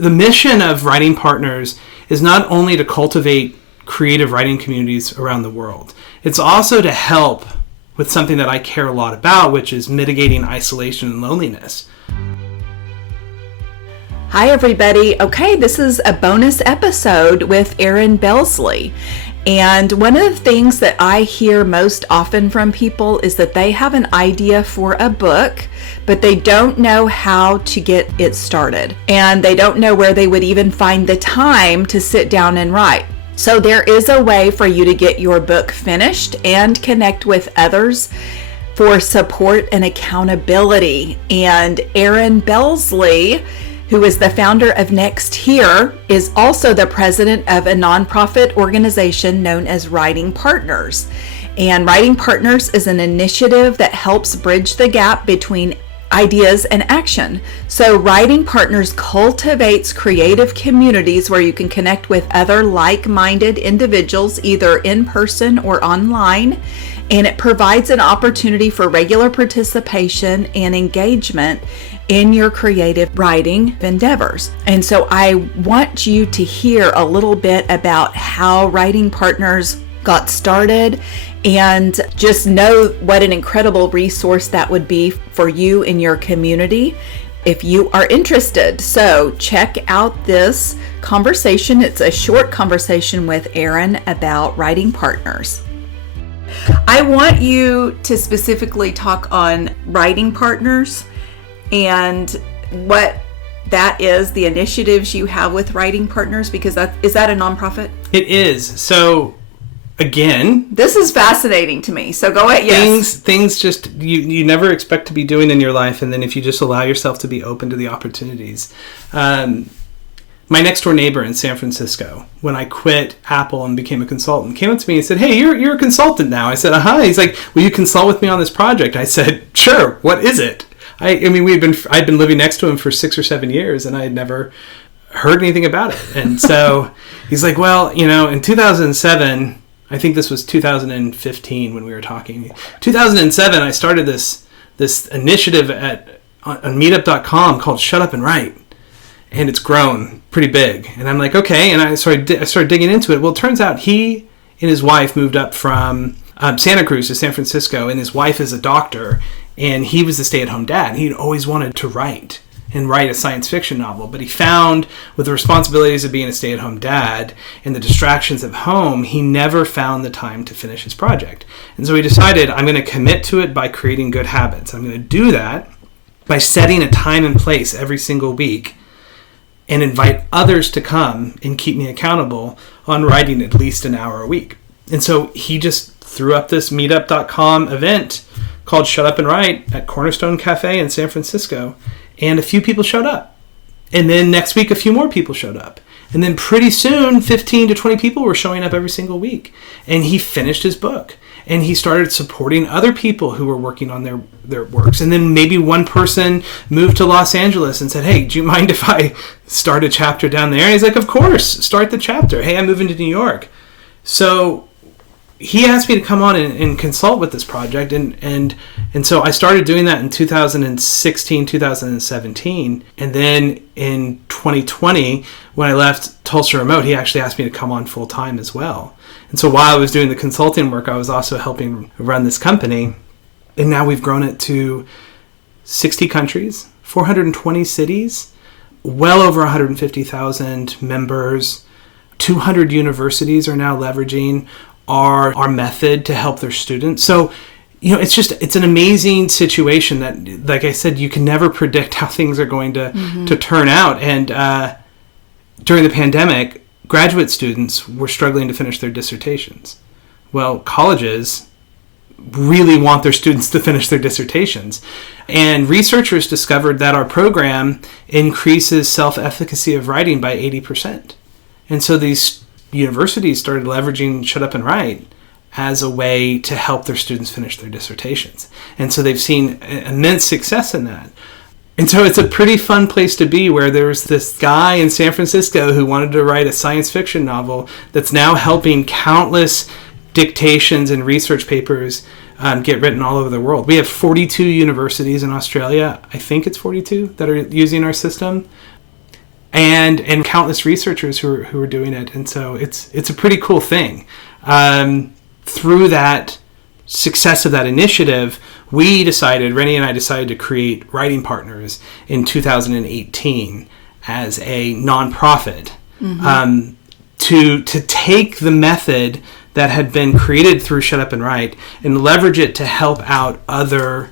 The mission of Writing Partners is not only to cultivate creative writing communities around the world, it's also to help with something that I care a lot about, which is mitigating isolation and loneliness. Hi, everybody. Okay, this is a bonus episode with Erin Bolzle. And one of the things that I hear most often from people is that they have an idea for a book, but they don't know how to get it started. And they don't know where they would even find the time to sit down and write. So there is a way for you to get your book finished and connect with others for support and accountability. And Erin Bolzle, who is the founder of Next Here, is also the president of a nonprofit organization known as Writing Partners. And Writing Partners is an initiative that helps bridge the gap between ideas and action. So Writing Partners cultivates creative communities where you can connect with other like-minded individuals, either in person or online. And it provides an opportunity for regular participation and engagement in your creative writing endeavors. And so I want you to hear a little bit about how Writing Partners got started, and just know what an incredible resource that would be for you in your community if you are interested. So check out this conversation. It's a short conversation with Erin about Writing Partners. I want you to specifically talk on Writing Partners and what that is, the initiatives you have with Writing Partners, because is that a nonprofit? It is. So again, this is fascinating to me. So go ahead. Yes. Things just you never expect to be doing in your life, and then if you just allow yourself to be open to the opportunities. My next door neighbor in San Francisco, when I quit Apple and became a consultant, came up to me and said, "Hey, you're a consultant now." I said, "Uh-huh." He's like, "Will you consult with me on this project?" I said, "Sure. What is it?" I mean, I'd been living next to him for 6 or 7 years, and I had never heard anything about it. And so he's like, "Well, in 2007, I think this was 2015 when we were talking. 2007, I started this initiative on meetup.com called Shut Up and Write, and it's grown pretty big." And I'm like, "Okay." And I started digging into it. Well, it turns out he and his wife moved up from Santa Cruz to San Francisco, and his wife is a doctor, and he was a stay-at-home dad. He'd always wanted to write a science fiction novel, but he found with the responsibilities of being a stay-at-home dad and the distractions of home, he never found the time to finish his project. And so he decided, I'm going to commit to it by creating good habits. I'm going to do that by setting a time and place every single week and invite others to come and keep me accountable on writing at least an hour a week. And so he just threw up this meetup.com event called Shut Up and Write at Cornerstone Cafe in San Francisco. And a few people showed up. And then next week, a few more people showed up. And then pretty soon, 15 to 20 people were showing up every single week. And he finished his book. And he started supporting other people who were working on their works. And then maybe one person moved to Los Angeles and said, "Hey, do you mind if I start a chapter down there?" And he's like, "Of course, start the chapter. Hey, I'm moving to New York." So he asked me to come on and consult with this project, and so I started doing that in 2016, 2017, and then in 2020, when I left Tulsa Remote, he actually asked me to come on full time as well. And so while I was doing the consulting work, I was also helping run this company, and now we've grown it to 60 countries, 420 cities, well over 150,000 members. 200 universities are now leveraging our method to help their students. So, it's an amazing situation that, like I said, you can never predict how things are going to turn out. And during the pandemic, graduate students were struggling to finish their dissertations. Well, colleges really want their students to finish their dissertations. And researchers discovered that our program increases self-efficacy of writing by 80%. And so these universities started leveraging Shut Up and Write as a way to help their students finish their dissertations. And so they've seen immense success in that. And so it's a pretty fun place to be, where there's this guy in San Francisco who wanted to write a science fiction novel that's now helping countless dictations and research papers get written all over the world. We have 42 universities in Australia, I think it's 42, that are using our system. and countless researchers who are doing it. And so it's a pretty cool thing. Through that success of that initiative, Rennie and I decided to create Writing Partners in 2018 as a nonprofit, to take the method that had been created through Shut Up and Write and leverage it to help out other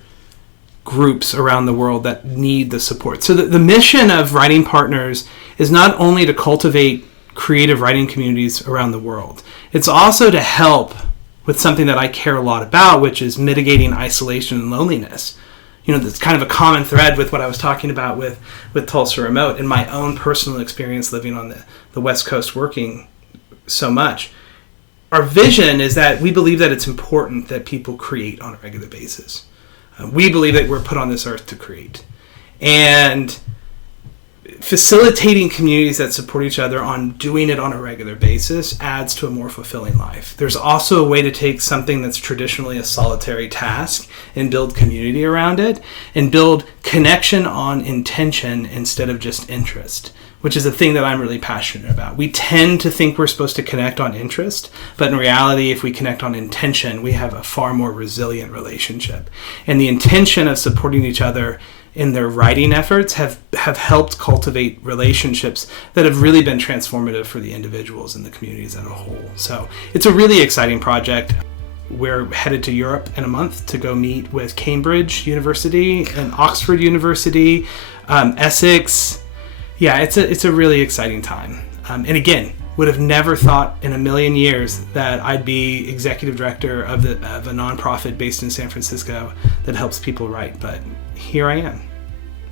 groups around the world that need the support. So the mission of Writing Partners is not only to cultivate creative writing communities around the world, it's also to help with something that I care a lot about, which is mitigating isolation and loneliness. That's kind of a common thread with what I was talking about with Tulsa Remote and my own personal experience living on the West Coast working so much. Our vision is that we believe that it's important that people create on a regular basis. We believe that we're put on this earth to create. And facilitating communities that support each other on doing it on a regular basis adds to a more fulfilling life. There's also a way to take something that's traditionally a solitary task and build community around it and build connection on intention instead of just interest, which is a thing that I'm really passionate about. We tend to think we're supposed to connect on interest, but in reality, if we connect on intention, we have a far more resilient relationship. And the intention of supporting each other in their writing efforts have helped cultivate relationships that have really been transformative for the individuals and the communities as a whole. So it's a really exciting project. We're headed to Europe in a month to go meet with Cambridge University and Oxford University, Essex. Yeah, it's a really exciting time. And again, would have never thought in a million years that I'd be executive director of a nonprofit based in San Francisco that helps people write, but here I am.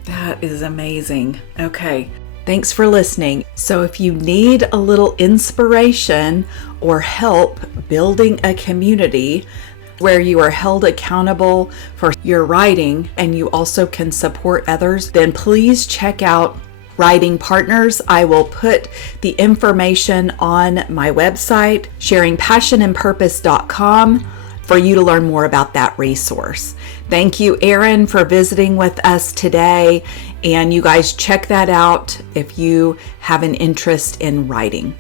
That is amazing. Okay. Thanks for listening. So if you need a little inspiration or help building a community where you are held accountable for your writing and you also can support others, then please check out Writing Partners. I will put the information on my website, sharingpassionandpurpose.com, for you to learn more about that resource. Thank you, Erin, for visiting with us today. And you guys check that out if you have an interest in writing.